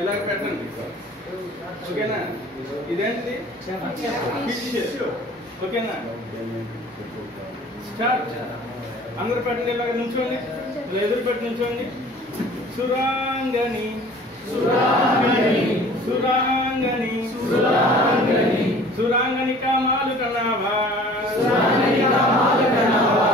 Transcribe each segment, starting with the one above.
ఇలాగ పెట్టండి. ఓకేనా? ఇదేంటిది? ఫిష్. ఓకేనా? స్టార్ట్. అందరు పెట్టండి. ఇలాగ నుంచోండి, ఎదురు పెట్టి నుంచోండి. సురాంగని సురాంగని సురాంగని సురాంగని సురాంగని కామాలు కనావా సురాంగని కామాలు కనావా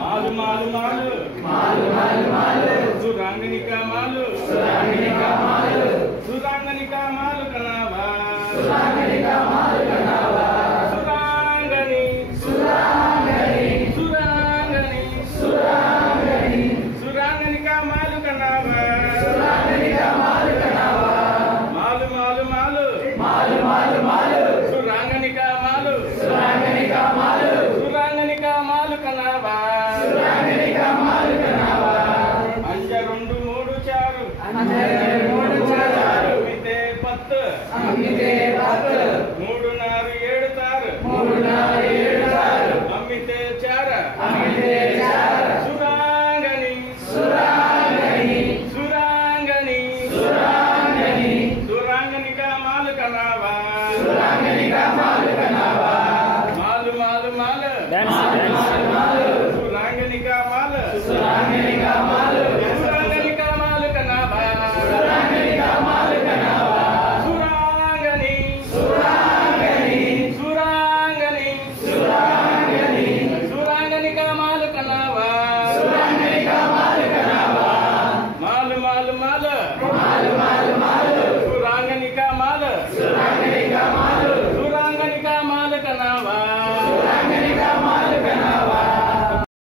మాలు మాలు మాలు మాలు మాలు మాలు సురాంగని కామాలు సురాంగని కామాలు సురాంగని కామాలు కనావా సురాంగని కామాలు కనావా సురాంగని సురాంగని సురాంగని సురాంగని సురాంగని కామాలు కనావా సురాంగని కామాలు కనావా మాలు మాలు మాలు మాలు మాలు మాలు సురాంగని కామాలు సురాంగని కామాలు సురాంగని కామాలు కనావా సురాంగని కామాలు కనావా అంజ 2 3 4 అంజ 2 3 4 అమితే 10 అమితే 10